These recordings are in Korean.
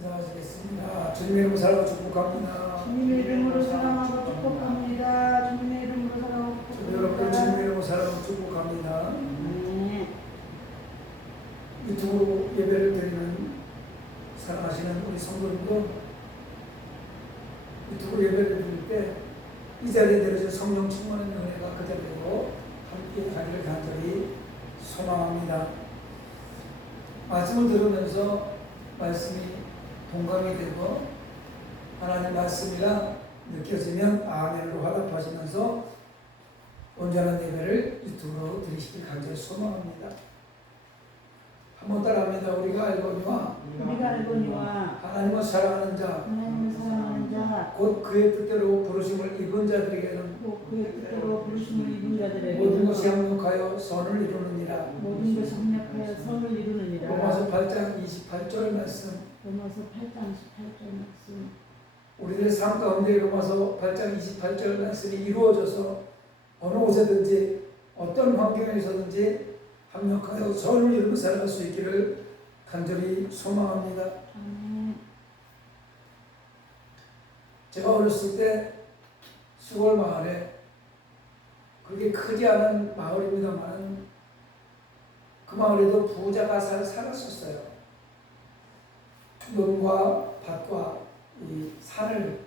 인사하시겠습니다. 주님의 이름으로 사랑하고 축복합니다. 주님의 이름으로 사랑하고 축복합니다. 주님의 이름으로 사랑하고 여러분 주님의 축복합니다. 이름으로 사랑하고 축복합니다. 네. 유튜브 예배를 드리는 사랑하시는 우리 성도님도 유튜브 예배를 드릴 때 이 자리에 내려진 성령 충만한 은혜가 그대로 함께 하기를 간절히 소망합니다. 말씀을 들으면서 말씀이 동감이 되고 하나님 말씀이라 느껴지면 아멘으로 화답하시면서 온전한 예배를 유튜브로 드리시길 간절히 소망합니다. 한번 따라합니다. 우리가 알거니와 하나님을 사랑하는 자 하나님을 사랑하는 자, 곧 그의 뜻대로 부르심을 입은 자들에게는 또 그의 뜻대로 부르심을 입은 자들에게 모든 것이 합력하여 선을 이루느니라. 모든 것이 합력하여 선을 이루느니라. 로마서 8장 28절 말씀. 로마서 8장 28절 말씀. 우리들의 삶 가운데 로마서 8장 28절 말씀이 이루어져서 어느 곳에든지 어떤 환경에 있어든지 합력하여 선을 이루며 살아갈 수 있기를 간절히 소망합니다. 아멘. 제가 어렸을 때 시골 마을에 그렇게 크지 않은 마을입니다만 그 마을에도 부자가 살았었어요. 논과 밭과 이 산을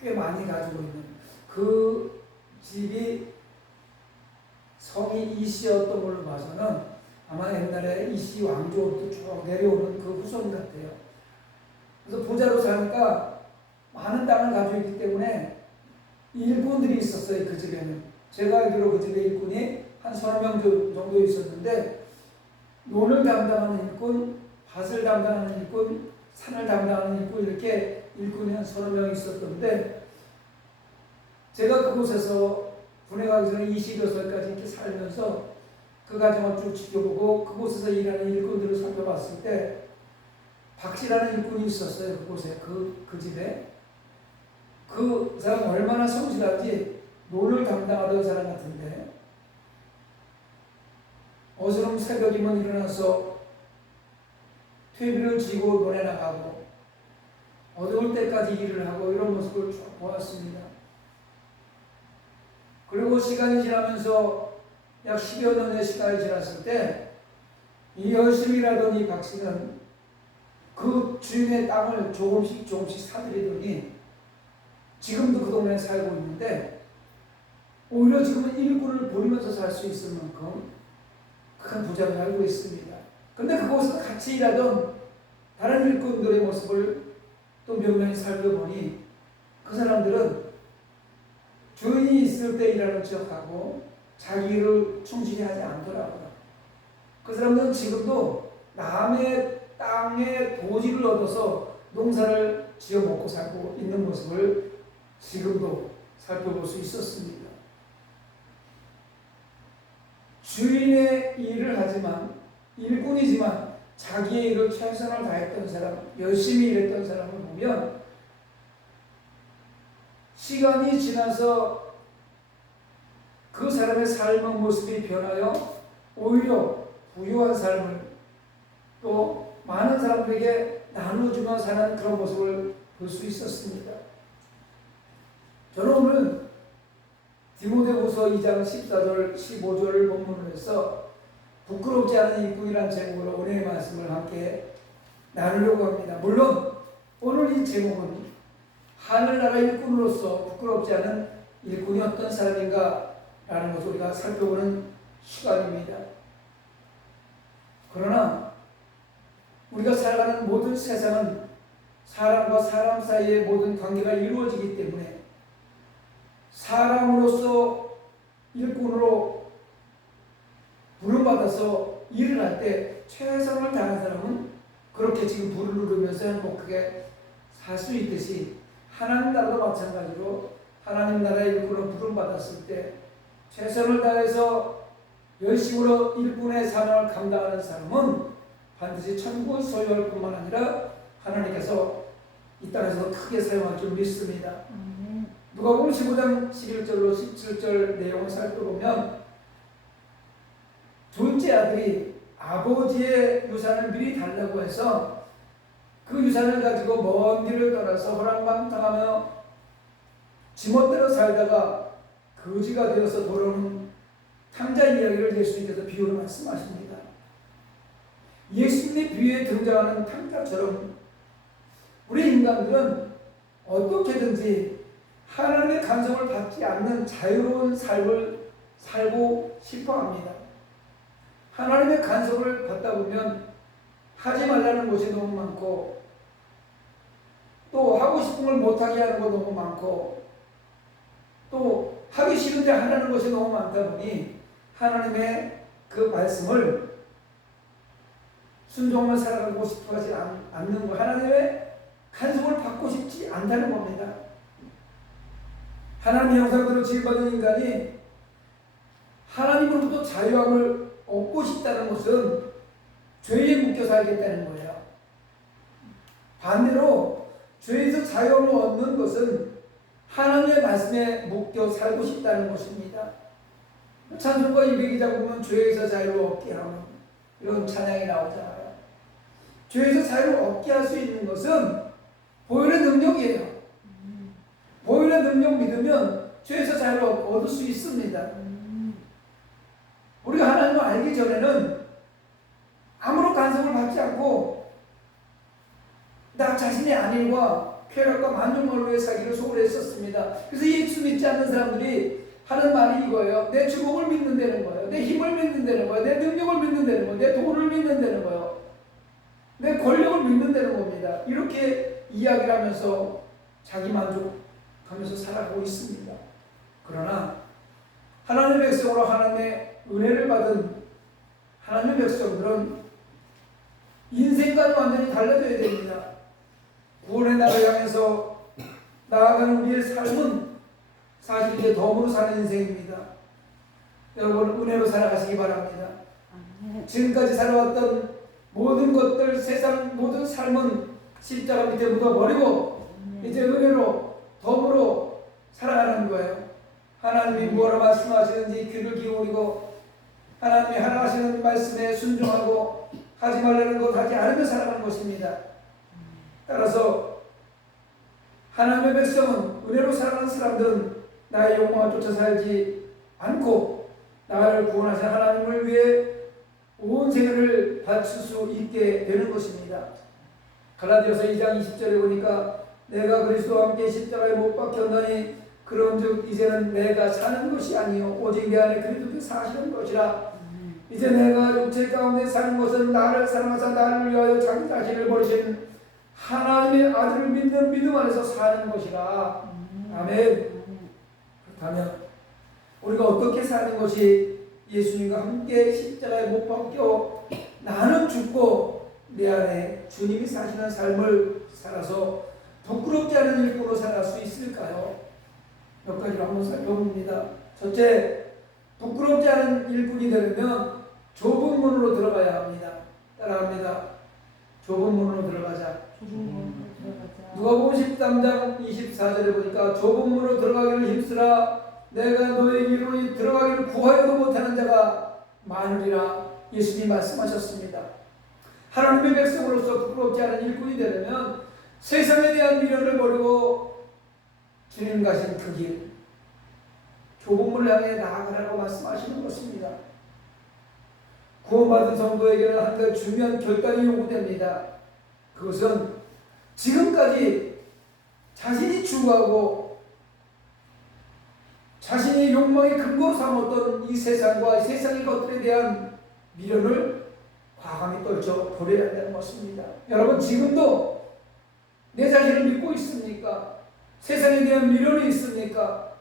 꽤 많이 가지고 있는 그 집이 성이 이씨였던 걸로 봐서는 아마 옛날에 이씨 왕조부터 쭉 내려오는 그 후손 같아요. 그래서 부자로 사니까 많은 땅을 가지고 있기 때문에 일꾼들이 있었어요. 그 집에는. 제가 알기로 그 집에 일꾼이 한 30명 정도 있었는데 논을 담당하는 일꾼, 밭을 담당하는 일꾼, 산을 담당하는 일꾼 이렇게 일꾼이 한 30명 있었던데 제가 그곳에서 군에 가기 전에 26살까지 이렇게 살면서 그 과정을 쭉 지켜보고 그곳에서 일하는 일꾼들을 살펴봤을 때 박씨라는 일꾼이 있었어요. 그곳에 그 집에. 그 사람 얼마나 성실한지 논을 담당하던 사람 같은데 어스름 새벽이면 일어나서 퇴비를 지고 논에 나가고 어두울 때까지 일을 하고 이런 모습을 쭉 보았습니다. 그리고 시간이 지나면서 약 10여 년의 시간이 지났을 때 이 열심히 일하던 이 박씨는 그 주인의 땅을 조금씩 사들이더니 지금도 그 동네에 살고 있는데 오히려 지금은 일꾼을 보이면서 살 수 있을 만큼 큰 부자를 알고 있습니다. 그런데 그곳에서 같이 일하던 다른 일꾼들의 모습을 또 몇 명이 살펴보니 그 사람들은 주인이 있을 때 일하는 척하고 자기 일을 충실히 하지 않더라고요. 그 사람들은 지금도 남의 땅에 도지를 얻어서 농사를 지어 먹고 살고 있는 모습을 지금도 살펴볼 수 있었습니다. 주인의 일을 하지만 일꾼이지만 자기의 일을 최선을 다했던 사람, 열심히 일했던 사람을 보면 시간이 지나서 그 사람의 삶의 모습이 변하여 오히려 부유한 삶을 또 많은 사람들에게 나눠주며 사는 그런 모습을 볼 수 있었습니다. 저는 오늘 디모데후서 2장 14절 15절을 본문으로 해서 부끄럽지 않은 일꾼이라는 제목으로 은혜의 말씀을 함께 나누려고 합니다. 물론 오늘 이 제목은 하늘나라 일꾼으로서 부끄럽지 않은 일꾼이 어떤 사람인가 라는 것을 우리가 살펴보는 시간입니다. 그러나 우리가 살아가는 모든 세상은 사람과 사람 사이의 모든 관계가 이루어지기 때문에 사람으로서 일꾼으로 부름받아서 일을 할 때 최선을 다하는 사람은 그렇게 지금 불을 누르면서 행복하게 살 수 있듯이 하나님 나라도 마찬가지로 하나님 나라의 일꾼으로 부름받았을 때 최선을 다해서 열심으로 일꾼의 사명을 감당하는 사람은 반드시 천국을 소유할 뿐만 아니라 하나님께서 이 땅에서 크게 사용할 줄 믿습니다. 누가복음 15장 11절로 17절 내용을 살펴보면 둘째 아들이 아버지의 유산을 미리 달라고 해서 그 유산을 가지고 먼 길을 떠나서 호랑방탕하며 지멋대로 살다가 거지가 되어서 돌아오는 탕자 이야기를 예수님께서 비유로 말씀하십니다. 예수님의 비유에 등장하는 탕자처럼 우리 인간들은 어떻게든지 하나님의 간섭을 받지 않는 자유로운 삶을 살고 싶어 합니다. 하나님의 간섭을 받다 보면 하지 말라는 것이 너무 많고, 또 하고 싶은 걸 못하게 하는 거 너무 많고, 또 하기 싫은데 하라는 것이 너무 많다 보니 하나님의 그 말씀을 순종을 살아가고 싶어 하지 않는 거, 하나님의 간섭을 받고 싶지 않다는 겁니다. 하나님의 형상대로 지음받은 인간이 하나님으로부터 자유함을 얻고 싶다는 것은 죄에 묶여 살겠다는 거예요. 반대로 죄에서 자유함을 얻는 것은 하나님의 말씀에 묶여 살고 싶다는 것입니다. 찬송가 200장 보면 죄에서 자유를 얻게 하는 이런 찬양이 나오잖아요. 죄에서 자유를 얻게 할 수 있는 것은 보혈의 능력이에요. 보혈의 능력 믿으면 죄에서 자유를 얻을 수 있습니다. 우리가 하나님을 알기 전에는 아무런 간섭을 받지 않고 나 자신의 안일과 쾌락과 만족을 위해 살기를 소홀했었습니다. 그래서 예수 믿지 않는 사람들이 하는 말이 이거예요. 내 주먹을 믿는다는 거예요. 내 힘을 믿는다는 거예요. 내 능력을 믿는다는 거예요. 내 돈을 믿는다는 거예요. 내 권력을 믿는다는 겁니다. 이렇게 이야기를 하면서 자기 만족하면서 살아가고 있습니다. 그러나 하나님의 백성으로 하나님의 은혜를 받은 하나님의 백성들은 인생과는 완전히 달라져야 됩니다. 구원의 날을 향해서 나아가는 우리의 삶은 사실 이제 덤으로 사는 인생입니다. 여러분 은혜로 살아가시기 바랍니다. 지금까지 살아왔던 모든 것들, 세상 모든 삶은 십자가 밑에 묻어버리고 이제 은혜로 덤으로 살아가는 거예요. 하나님이 뭐라 말씀하시는지 귀를 기울이고 하나님이 하라 하시는 말씀에 순종하고 하지 말라는 것 하지 않으며 살아가는 것입니다. 따라서 하나님의 백성은 은혜로 살아가는 사람들은 나의 욕망을 쫓아 살지 않고 나를 구원하신 하나님을 위해 온 생애를 바칠 수 있게 되는 것입니다. 갈라디아서 2장 20절에 보니까 내가 그리스도와 함께 십자가에 못 박혔나니 그런즉 이제는 내가 사는 것이 아니요 오직 내 안에 그리스도께서 사시는 것이라. 이제 내가 육체 가운데 사는 것은 나를 사랑하사 나를 위하여 자기 자신을 버리신 하나님의 아들을 믿는 믿음 안에서 사는 것이라. 아멘. 그렇다면 우리가 어떻게 사는 것이 예수님과 함께 십자가에 못 박혀 나는 죽고 내 안에 주님이 사시는 삶을 살아서 부끄럽지 않은 일꾼으로 살아갈 수 있을까요? 몇 가지로 한번 살펴봅니다. 첫째, 부끄럽지 않은 일꾼이 되려면 좁은 문으로 들어가야 합니다. 따라합니다. 좁은 문으로 들어가자. 누가복음 13장 24절에 보니까 좁은 문으로 들어가기를 힘쓰라. 내가 너에게 이르노니 들어가기를 구하여도 못하는 자가 많으리라. 예수님이 말씀하셨습니다. 하나님의 백성으로서 부끄럽지 않은 일꾼이 되려면 세상에 대한 미련을 버리고 주님 가신 그 길, 좁은 문을 향해 나아가라고 말씀하시는 것입니다. 구원받은 성도에게는 한 가지 중요한 결단이 요구됩니다. 그것은 지금까지 자신이 추구하고 자신의 욕망의 근거로 삼았던 이 세상과 세상의 것들에 대한 미련을 과감히 떨쳐 버려야 한다는 것입니다. 여러분 지금도 내 자신을 믿고 있습니까? 세상에 대한 미련이 있습니까?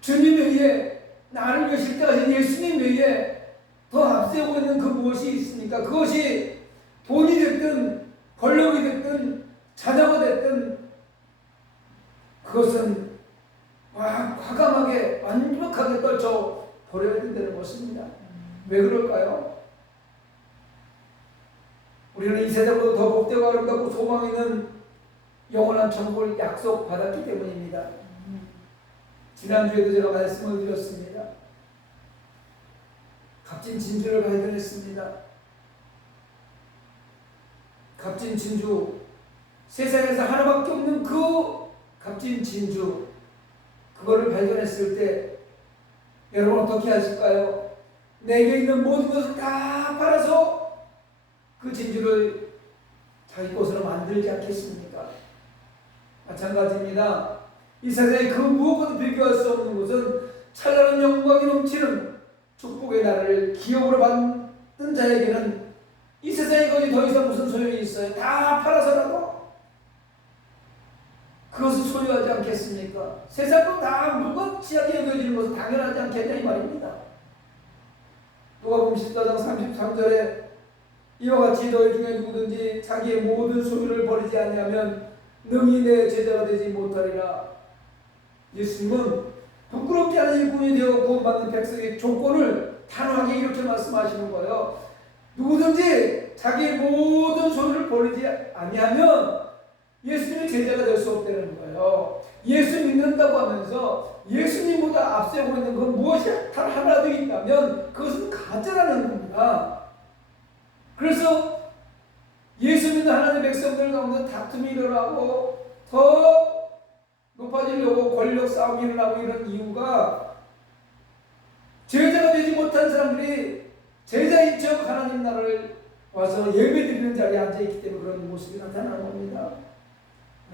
주님 외에 나를 위해 십자가신 예수님 외에 더 앞세우고 있는 그 무엇이 있습니까? 그것이 돈이 됐든 권력이 됐든 자녀가 됐든 그것은 과감하게 완벽하게 떨쳐 버려야 된다는 것입니다. 왜 그럴까요? 우리는 이 세상보다 더 복되고 아름답고 소망 있는 영원한 천국을 약속받았기 때문입니다. 지난주에도 제가 말씀을 드렸습니다. 값진 진주를 발견했습니다. 값진 진주, 세상에서 하나밖에 없는 그 값진 진주, 그거를 발견했을 때 여러분 어떻게 하실까요? 내게 있는 모든 것을 다 팔아서 그 진주를 자기 것으로 만들지 않겠습니까? 마찬가지입니다. 이 세상에 그 무엇과도 비교할 수 없는 것은 찬란한 영광이 넘치는 축복의 나라를 기업으로 받는 자에게는 이 세상에 거기 더 이상 무슨 소용이 있어요? 다 팔아서라도 그것을 소유하지 않겠습니까? 세상은 다 무거치하게 여겨지는 것은 당연하지 않겠냐 이 말입니다. 누가복음 14장 33절에 이와 같이 너희 중에 누구든지 자기의 모든 소유를 버리지 아니하면 능히 내 제자가 되지 못하리라. 예수님은 부끄럽지 않은 일꾼이 되어 구원받는 백성의 조건을 단호하게 이렇게 말씀하시는 거예요. 누구든지 자기의 모든 소유를 버리지 아니하면 예수님의 제자가 될 수 없다는 거예요. 예수 믿는다고 하면서 예수님보다 앞세우고 있는 건 무엇이 단 하나도 있다면 그것은 가짜라는 겁니다. 그래서 예수 믿는 하나님의 백성들 가운데 다툼이 일어나고 더 높아지려고 권력 싸움이 일어나고 이런 이유가 제자가 되지 못한 사람들이 제자인 척 하나님 나라를 와서 예배드리는 자리에 앉아있기 때문에 그런 모습이 나타나는 겁니다.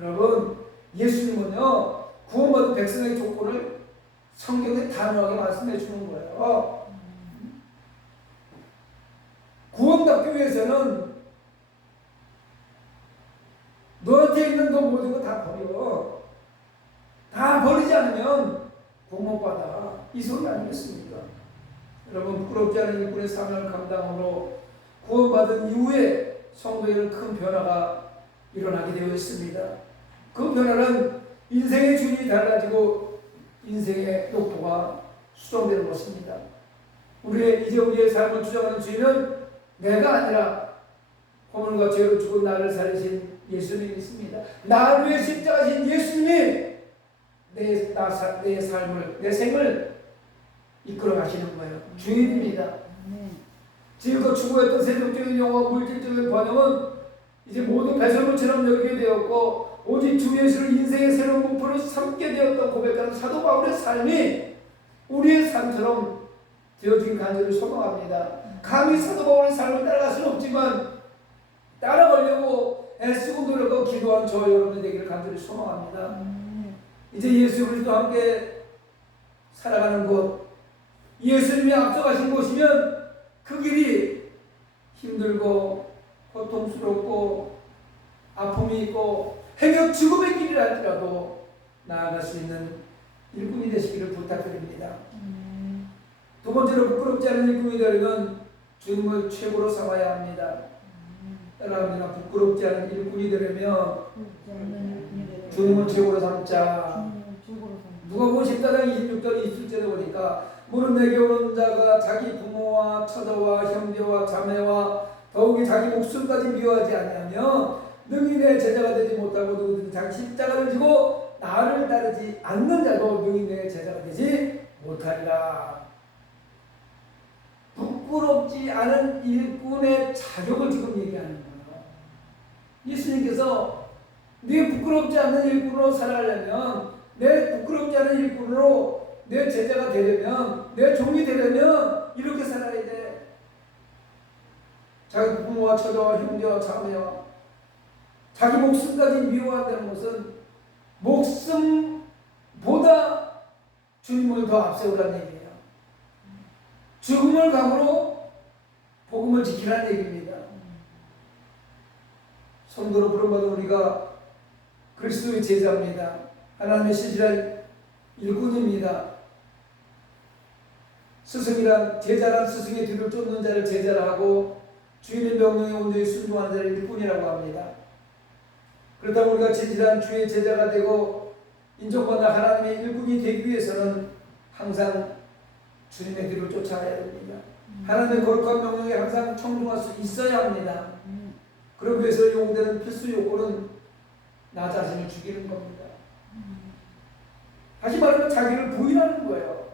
여러분, 예수님은요 구원받은 백성의 조건을 성경에 단호하게 말씀해 주는 거예요. 구원받기 위해서는 너한테 있는 너 모든 거 다 버려. 다 버리지 않으면 복 못 받아. 이 소리 아니겠습니까? 여러분, 부끄럽지 않은 일꾼의 사명을 감당으로 구원받은 이후에 성도에는 큰 변화가 일어나게 되어 있습니다. 그 변화는 인생의 주인이 달라지고 인생의 욕구가 수정되는 것입니다. 이제 우리의 삶을 주장하는 주인은 내가 아니라 허물과 죄로 죽은 나를 살리신 예수님이 있습니다. 나를 위해 십자가신 예수님이 내 삶을, 내 생을 이끌어 가시는 거예요. 주인입니다. 지금껏 추구했던 세속적인 영화, 물질적인 번영은 이제 모두 배설물처럼 여기게 되었고 오직 주 예수를 인생의 새로운 목표로 삼게 되었던 고백하는 사도 바울의 삶이 우리의 삶처럼 되어주길 간절히 소망합니다. 감히 사도 바울의 삶을 따라갈 수는 없지만 따라가려고 애쓰고 노력하고 기도하는 저 여러분 되기를 간절히 소망합니다. 이제 예수 그리스도와 함께 살아가는 곳, 예수님이 앞서가신 곳이면 그 길이 힘들고 고통스럽고 아픔이 있고 행여 죽음의 길이라 할지라도 나아갈 수 있는 일꾼이 되시기를 부탁드립니다. 두 번째로 부끄럽지 않은 일꾼이 되려면 주님을 최고로 삼아야 합니다. 따라합니다. 부끄럽지 않은 일꾼이 되려면 주님을 최고로 삼자. 누가복음 14장 26절 27절에 보니까 무릇 내게 오는 자가 자기 부모와 처자와 형제와 자매와 더욱이 자기 목숨까지 미워하지 아니하며 능히 내 제자가 되지 못하고 누구든지 자기 십자가를 지고 나를 따르지 않는 자도 능히 내 제자가 되지 못하리라. 부끄럽지 않은 일꾼의 자격을 지금 얘기하는 거예요. 예수님께서 네 부끄럽지 않는 일꾼으로 살아가려면, 내 부끄럽지 않은 일꾼으로 내 제자가 되려면, 내 종이 되려면 이렇게 살아야 돼. 자기 부모와 처자와 형제와 자매와 자기 목숨까지 미워한다는 것은 목숨보다 주님을 더 앞세우라는 얘기예요. 죽음을 각오로 복음을 지키라는 얘기입니다. 성도로 부름받은 우리가 그리스도의 제자입니다. 하나님의 신실한 일꾼입니다. 스승이란, 제자란 스승의 뒤를 쫓는 자를 제자라 하고 주인의 명령에 온전히 순종하는 자를 일꾼이라고 합니다. 그렇다고 우리가 진실한 주의 제자가 되고 인정받는 하나님의 일꾼이 되기 위해서는 항상 주님의 뒤를 쫓아가야 됩니다. 하나님의 거룩한 명령에 항상 청중할 수 있어야 합니다. 그러기 위해서 요구되는 필수 요구는 나 자신을 죽이는 겁니다. 다시 말하면 자기를 부인하는 거예요.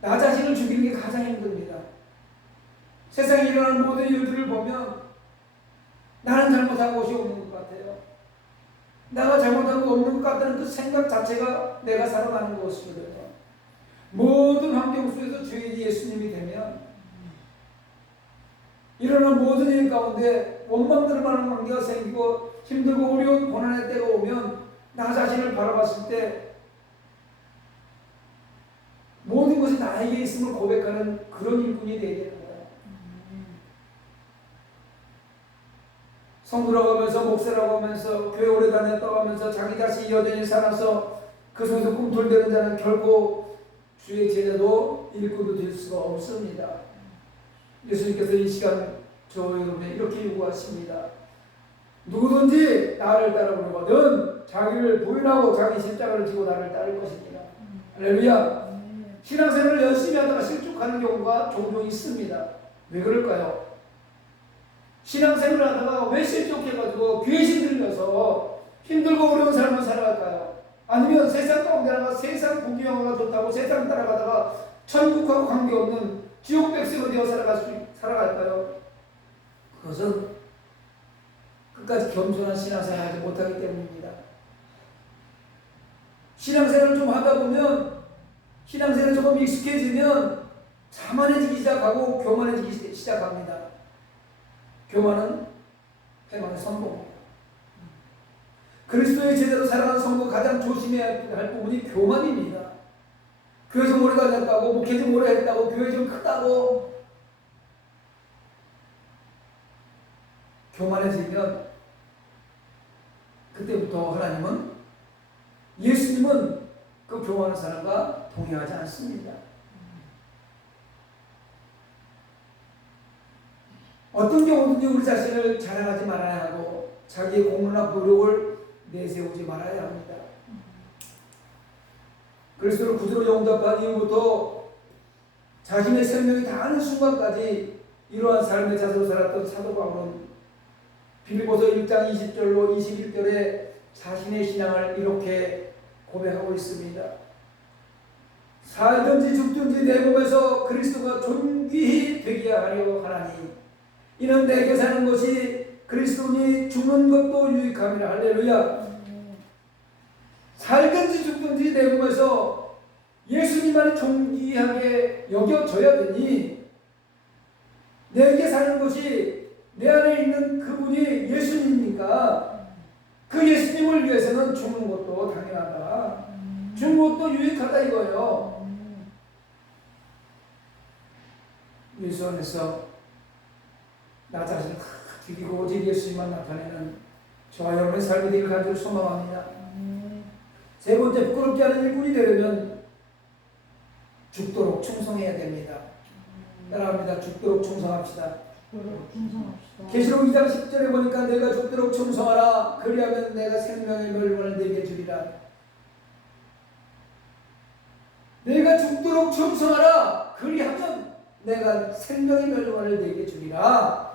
나 자신을 죽이는 게 가장 힘듭니다. 세상에 일어나는 모든 일들을 보면 나는 잘못한 것이 없는 것 같아요. 내가 잘못한 거 없는 것 같다는 그 생각 자체가 내가 살아가는 것이거든요. 모든 환경 속에서 주인이 예수님이 되면 일어나는 모든 일 가운데 원망들 많은 관계가 생기고 힘들고 어려운 고난의 때가 오면 나 자신을 바라봤을 때 모든 것이 나에게 있음을 고백하는 그런 일꾼이 되어야 되는 거예요. 성도라고 하면서 목사라고 하면서 교회 오래 다녔다고 하면서 자기 자신이 여전히 살아서 그 속에서 꿈틀대는 자는 결코 주의 제자도 일꾼도 될 수가 없습니다. 예수님께서 이 시간 저 여러분에 이렇게 요구하십니다. 누구든지 나를 따르려거든 자기를 부인하고 자기 십자가를 지고 나를 따를 것입니다. 할렐루야. 신앙생활을 열심히 하다가 실족하는 경우가 종종 있습니다. 왜 그럴까요? 신앙생활을 하다가 왜 실족해가지고 귀신 들려서 힘들고 어려운 삶을 살아갈까요? 아니면 세상 가운데 나가 세상 구경하가 좋다고 세상 따라가다가 천국하고 관계없는 지옥 백성으로 되어 살아갈까요? 그것은 끝까지 겸손한 신앙생활을 하지 못하기 때문입니다. 신앙생활을 좀 하다 보면 신앙생활에 조금 익숙해지면 자만해지기 시작하고 교만해지기 시작합니다. 교만은 패망의 선봉입니다. 그리스도의 제자로 살아가는 성도 가장 조심해야 할 부분이 교만입니다. 교회 좀 오래 다녔다고, 목회 좀 오래 했다고, 교회 좀 크다고 교만해지면 그때부터 하나님은 예수님은 그 교만한 사람과 동의하지 않습니다. 어떤 경우든지 우리 자신을 자랑하지 말아야 하고 자기의 공로나 노력을 내세우지 말아야 합니다. 그리스도를 구주로 영접한 이후부터 자신의 생명이 다하는 순간까지 이러한 삶의 자세로 살았던 사도 바울은 빌립보서 1장 20절로 21절에 자신의 신앙을 이렇게 고백하고 있습니다. 살든지 죽든지 내 몸에서 그리스도가 존귀히 되게 하려 하나니 이는 내게 사는 것이 그리스도니 죽는 것도 유익함이라. 할렐루야. 살든지 죽든지 내 몸에서 예수님만이 존귀하게 여겨져야 되니 내게 사는 것이 내 안에 있는 그분이 예수님이니까 그 예수님을 위해서는 죽는 것도 당연하다. 죽는 것도 유익하다 이거예요. 예수 안에서 나 자신을 다 죽이고 오직 예수님만 나타내는 저와 여러분의 삶이 되길 간절히 소망합니다. 세 번째, 부끄럽지 않은 일꾼이 되려면 죽도록 충성해야 됩니다. 따라합니다. 죽도록 충성합시다. 계시록 2장 10절에 보니까 내가 죽도록 충성하라. 그리하면 내가 생명의 멸관을 내게 주리라. 내가 죽도록 충성하라. 그리하면 내가 생명의 멸관을 내게 주리라.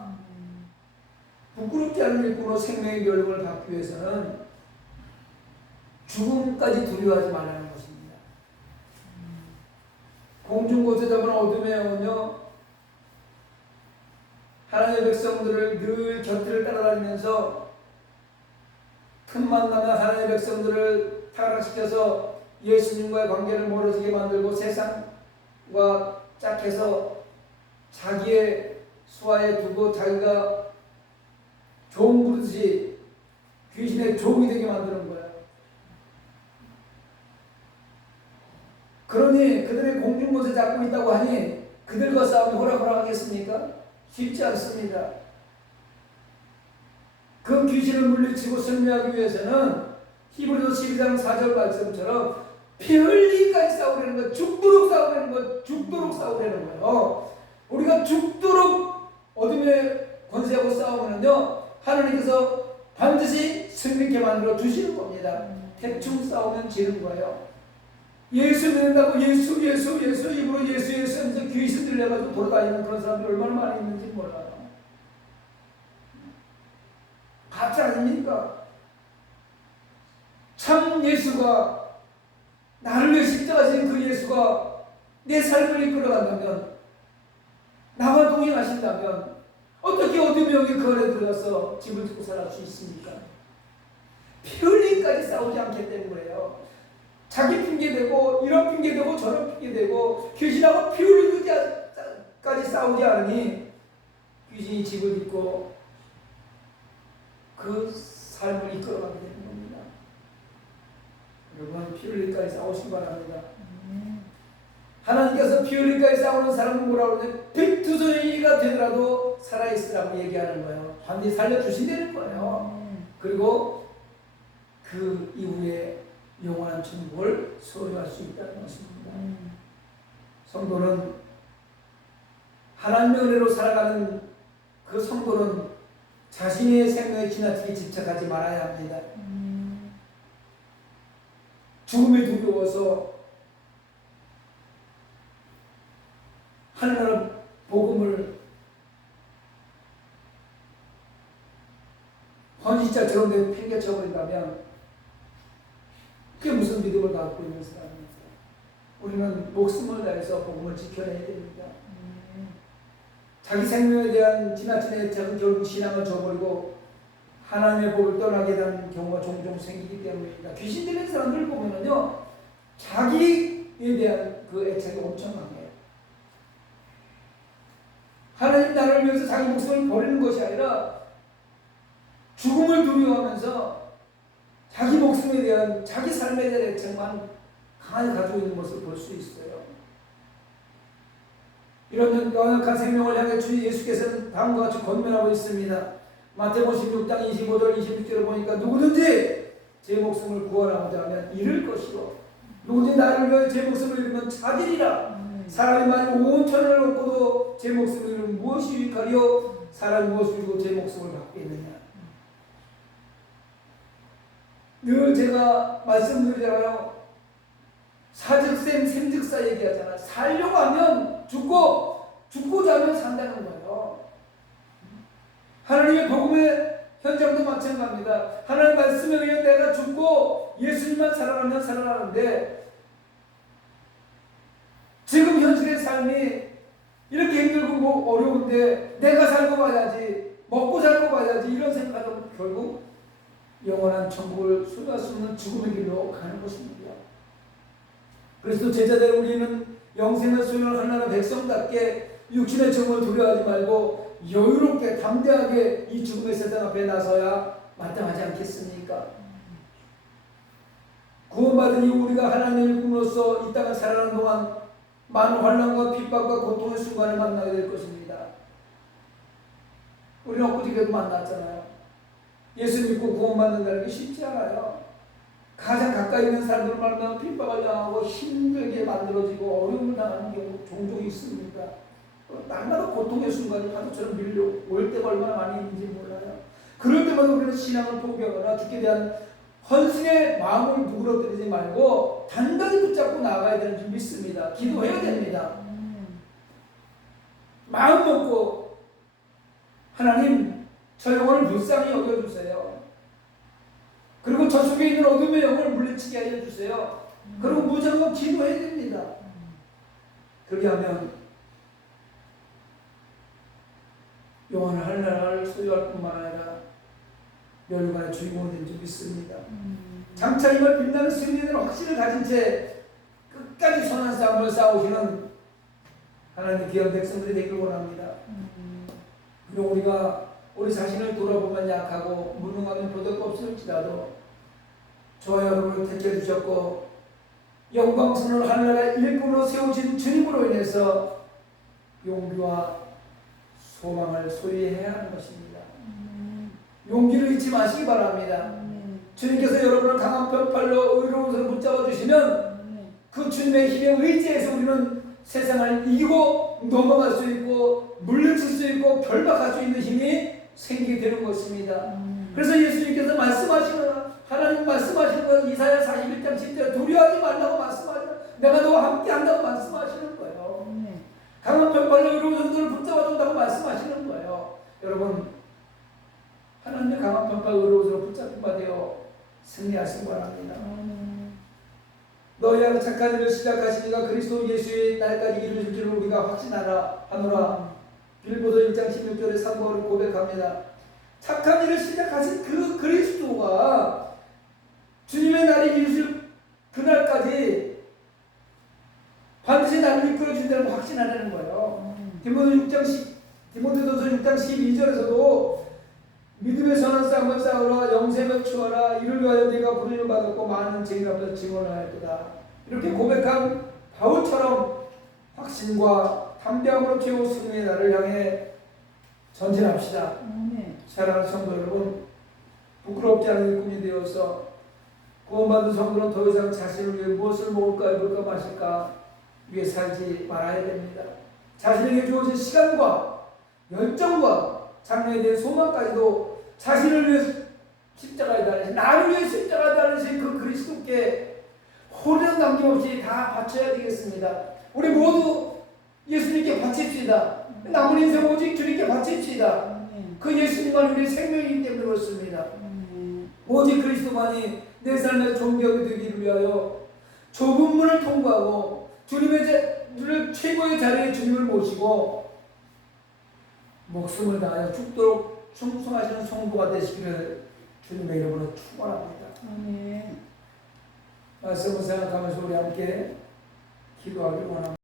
부끄럽지 않은 일꾼으로 생명의 멸관을 받기 위해서는 죽음까지 두려워하지 말라는 것입니다. 공중곳에 잡은 어둠의 영은요, 하나님의 백성들을 늘 곁을 따라다니면서 틈만 나면 하나님의 백성들을 타락시켜서 예수님과의 관계를 멀어지게 만들고 세상과 짝해서 자기의 수하에 두고 자기가 종 부르듯이 귀신의 종이 되게 만드는 거예요. 그러니 그들의 공중곳에 잡고 있다고 하니 그들과 싸움이 호락호락하겠습니까? 쉽지 않습니다. 그 귀신을 물리치고 승리하기 위해서는 히브리서 12장 4절 말씀처럼 피 흘리기까지 싸우려는 거예요. 죽도록 싸우려는 거예요. 죽도록 싸우려는 거예요. 우리가 죽도록 어둠의 권세하고 싸우면요, 하나님께서 반드시 승리케 만들어 주시는 겁니다. 대충 싸우면 지는 거예요. 예수 믿는다고 예수 입으로 예수 하면서 귀신 들려가지고 돌아다니는 그런 사람들이 얼마나 많이 있는지 몰라요. 가짜 아닙니까? 참 예수가, 나를 위해 십자가 지은 그 예수가 내 삶을 이끌어간다면 나와 동행하신다면 어떻게 어둠의 영이 그 안에 들어가서 집을 짓고 살아갈 수 있습니까? 피 흘림까지 싸우지 않기 때문에요. 자기 핑계대고 이런 핑계대고 저런 핑계대고 귀신하고 피 흘리기까지 싸우지 않으니 귀신이 집을 짓고 그 삶을 이끌어가게 되는 겁니다. 여러분 피 흘리기까지 싸우시기 바랍니다. 하나님께서 피 흘리기까지 싸우는 사람은 뭐라고 그러냐? 백투성이가 되더라도 살아있으라고 얘기하는 거예요. 반드시 살려주신다는 거예요. 그리고 그 이후에 영원한 천국을 소유할 수 있다는 것입니다. 성도는 하나님의 은혜로 살아가는 그 성도는 자신의 생명에 지나치게 집착하지 말아야 합니다. 죽음에 두려워서 하늘나라 복음을 헌신자처럼 팽개쳐버린다면 그게 무슨 믿음을 갖고 있는 사람입니까? 우리는 목숨을 다해서 복음을 지켜내야 됩니다. 자기 생명에 대한 지나친 애착은 결국 신앙을 저버리고 하나님의 복을 떠나게 되는 경우가 종종 생기기 때문입니다. 귀신 들린 사람들 보면은요, 자기에 대한 그 애착이 엄청 강해요. 하나님 나라를 위해서 자기 목숨을 버리는 것이 아니라 죽음을 두려워하면서 자기 목숨에 대한 자기 삶에 대한 애착만 강하게 가지고 있는 것을 볼 수 있어요. 이런 연약한 생명을 향해 주 예수께서는 다음과 같이 권면하고 있습니다. 마태복음 16장 25절 26절을 보니까 누구든지 제 목숨을 구원하고자 하면 잃을 것이고 누구든지 나를 위해 제 목숨을 잃으면 찾으리라. 사람이 만일 온 천을 얻고도 제 목숨을 잃으면 무엇이 유익하리요? 사람이 무엇을 잃고 제 목숨을 받겠느냐. 늘 제가 말씀드리잖아요. 사즉생 샘즉사 얘기하잖아요. 살려고 하면 죽고 죽고자 하면 산다는 거예요. 하나님의 복음의 현장도 마찬가지입니다. 하나님 말씀에 의해 내가 죽고 예수님만 살아가면 살아가는데 지금 현실의 삶이 이렇게 힘들고 뭐 어려운데 내가 살고 봐야지 먹고 살고 봐야지 이런 생각하면 결국 영원한 천국을 소유할 수 없는 죽음의 길로 가는 것입니다. 그래서 제자들 우리는 영생을 소유한 하나님의 백성답게 육신의 정을 두려워하지 말고 여유롭게 담대하게 이 죽음의 세상 앞에 나서야 마땅하지 않겠습니까? 구원받은 이후 우리가 하나님의 일꾼으로서 이 땅을 살아가는 동안 많은 환난과 핍박과 고통의 순간을 만나게 될 것입니다. 우리는 엊그저께도 만났잖아요. 예수 믿고 구원받는다는 게 쉽지 않아요. 가장 가까이 있는 사람들 만나면 핍박을 당하고 힘들게 만들어지고 어려움을 당하는 경우 종종 있습니다. 날마다 고통의 순간이 파도처럼 밀려올 때가 얼마나 많이 있는지 몰라요. 그럴 때마다 우리는 신앙을 포기하거나 죽게 대한 헌신의 마음을 누그러뜨리지 말고 단단히 붙잡고 나가야 되는 줄 믿습니다. 기도해야 됩니다. 마음 먹고 하나님 저 영혼을 불쌍히 여겨주세요. 그리고 저 속에 있는 어둠의 영혼을 물리치게 해주세요. 그리고 무조건 기도해야 됩니다. 그렇게 하면 영원한 하늘나라를 소유할 뿐만 아니라 멸관의 주인공이 된 줄 믿습니다. 장차 임할 빛나는 승리는 확신을 가진 채 끝까지 선한 싸움을 싸우시는 하나님의 귀한 백성들이 되길 원합니다. 그리고 우리가 우리 자신을 돌아보면 약하고 무능하면 보잘것없을지라도 저와 여러분을 택해 주셨고 영광스러운 하늘나라의 일꾼으로 세우신 주님으로 인해서 용기와 소망을 소유해야 하는 것입니다. 용기를 잊지 마시기 바랍니다. 주님께서 여러분을 강한 벽팔로 의로운 손을 붙잡아 주시면 그 주님의 힘에 의지해서 우리는 세상을 이기고 넘어갈 수 있고 물리칠 수 있고 결박할 수 있는 힘이 생기게 되는 것입니다. 그래서 예수님께서 말씀하시는 하나님 말씀하시는 것 이사야 41장 10절에 두려워하지 말라고 말씀하시는 내가 너와 함께 한다고 말씀하시는 거예요. 강한 벽발로 의로운 손을 붙잡아 준다고 말씀하시는 거예요. 여러분 하나님의 강한 벽발 의로운 손을 붙잡힌 바 되어 승리하시기 바랍니다. 너희 안에 착한 일을 시작하시니가 그리스도 예수의 날까지 이루실 줄을 우리가 확신하라 하노라. 빌보서 1장 16절에 사도바울이 고백합니다. 착한 일을 시작하신 그 그리스도가 주님의 날이 이르실 그날까지 반드시 나를 이끌어 준다고 확신하라는 거예요. 디모데전서 6장 12절에서도 믿음의 선한 싸움을 싸우라, 영생을 추하라, 이를 위하여 네가 부르심을 받았고 많은 죄인 앞에서 증언을 할 거다. 이렇게 고백한 바울처럼 확신과 담대함으로 최후 승리의 날을 향해 전진합시다. 사랑하는 성도 여러분, 부끄럽지 않은 일꾼이 되어서 구원받은 성도는 더 이상 자신을 위해 무엇을 먹을까 입을까 마실까 위해 살지 말아야 됩니다. 자신에게 주어진 시간과 열정과 장래에 대한 소망까지도 자신을 위해 십자가에 달리신, 나를 위해 십자가에 달리신 그 그리스도께 호련 남김없이 다 바쳐야 되겠습니다. 우리 모두 예수님께 바칩시다. 남은 인생 오직 주님께 바칩시다. 그 예수님만 우리 생명이기 때문에 그렇습니다. 오직 그리스도만이 내 삶의 존경이 되기를 위하여 좁은 문을 통과하고 주님의 최고의 자리에 주님을 모시고 목숨을 다하여 죽도록 충성하시는 성도가 되시기를 주님의 이름으로 축원합니다. 말씀을 생각하면서 우리 함께 기도하길 원합니다.